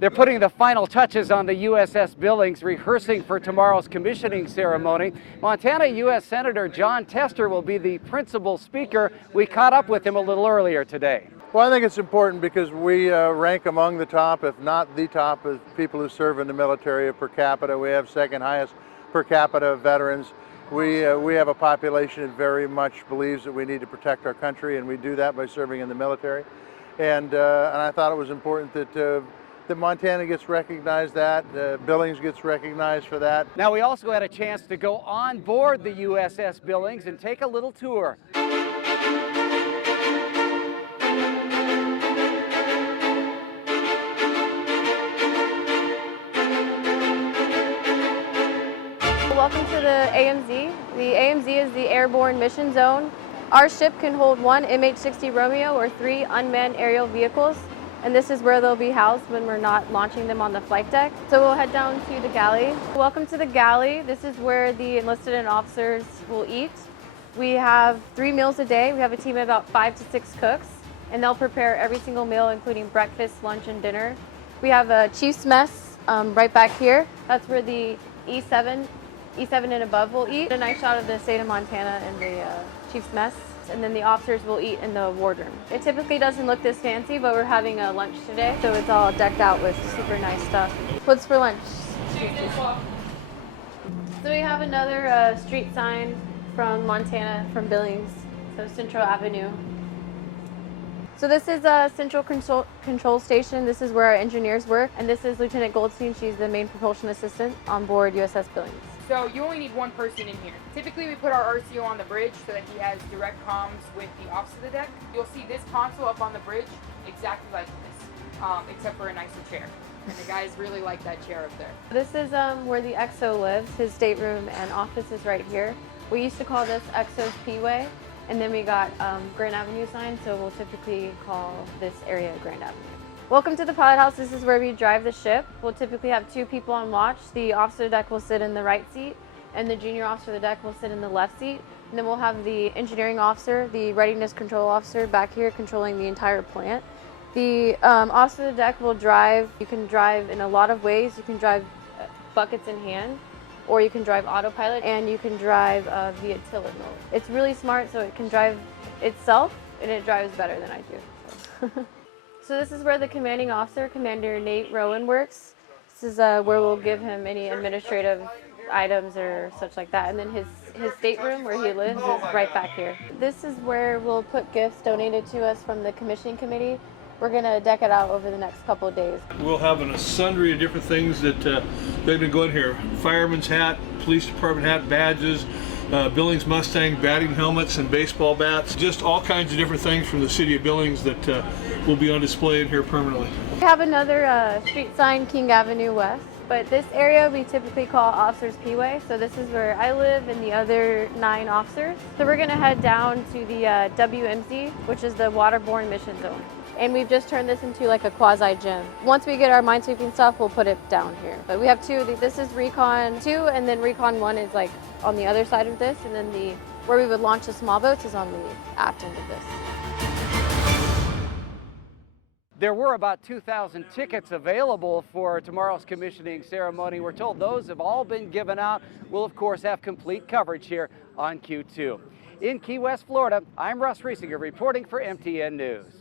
They're putting the final touches on the USS Billings, rehearsing for tomorrow's commissioning ceremony. Montana U.S. Senator John Tester will be the principal speaker. We caught up with him a little earlier today. Well, I think it's important because we rank among the top, if not the top, of people who serve in the military per capita. We have second highest per capita veterans. We have a population that very much believes that we need to protect our country, and we do that by serving in the military. And I thought it was important that Montana gets recognized, that Billings gets recognized for that. Now, we also had a chance to go on board the USS Billings and take a little tour. Welcome to the AMZ. The AMZ is the Airborne Mission Zone. Our ship can hold one MH-60 Romeo or 3 unmanned aerial vehicles, and this is where they'll be housed when we're not launching them on the flight deck. So we'll head down to the galley. Welcome to the galley. This is where the enlisted and officers will eat. We have 3 meals a day. We have a team of about 5 to 6 cooks, and they'll prepare every single meal, including breakfast, lunch, and dinner. We have a Chief's Mess right back here. That's where the E7 and above will eat. A nice shot of the state of Montana in the Chief's Mess. And then the officers will eat in the wardroom. It typically doesn't look this fancy, but we're having a lunch today, so it's all decked out with super nice stuff. What's for lunch? So we have another street sign from Montana, from Billings, so Central Avenue. So this is a central control station. This is where our engineers work, and this is Lieutenant Goldstein. She's the main propulsion assistant on board USS Billings. So you only need one person in here. Typically we put our RCO on the bridge so that he has direct comms with the officer of the deck. You'll see this console up on the bridge exactly like this, except for a nicer chair. And the guys really like that chair up there. This is where the XO lives. His stateroom and office is right here. We used to call this XO's P-Way, and then we got Grand Avenue sign, so we'll typically call this area Grand Avenue. Welcome to the pilot house. This is where we drive the ship. We'll typically have 2 people on watch. The officer of the deck will sit in the right seat, and the junior officer of the deck will sit in the left seat. And then we'll have the engineering officer, the readiness control officer back here controlling the entire plant. The officer of the deck will drive. You can drive in a lot of ways. You can drive buckets in hand, or you can drive autopilot, and you can drive via tiller mode. It's really smart, so it can drive itself, and it drives better than I do. So. So this is where the commanding officer, Commander Nate Rowan, works. This is where we'll give him any administrative items or such like that. And then his stateroom where he lives is right back here. This is where we'll put gifts donated to us from the commissioning committee. We're going to deck it out over the next couple of days. We'll have a sundry of different things that they're going to go in here. Fireman's hat, police department hat, badges, Billings Mustang batting helmets and baseball bats. Just all kinds of different things from the city of Billings that will be on display in here permanently. We have another street sign, King Avenue West. But this area we typically call Officers P-Way. So this is where I live and the other 9 officers. So we're going to head down to the WMZ, which is the Waterborne Mission Zone. And we've just turned this into like a quasi gym. Once we get our minesweeping stuff, we'll put it down here. But we have 2. This is Recon 2, and then Recon 1 is like on the other side of this, and then where we would launch the small boats is on the aft end of this. There were about 2,000 tickets available for tomorrow's commissioning ceremony. We're told those have all been given out. We'll, of course, have complete coverage here on Q2. In Key West, Florida, I'm Russ Riesinger reporting for MTN News.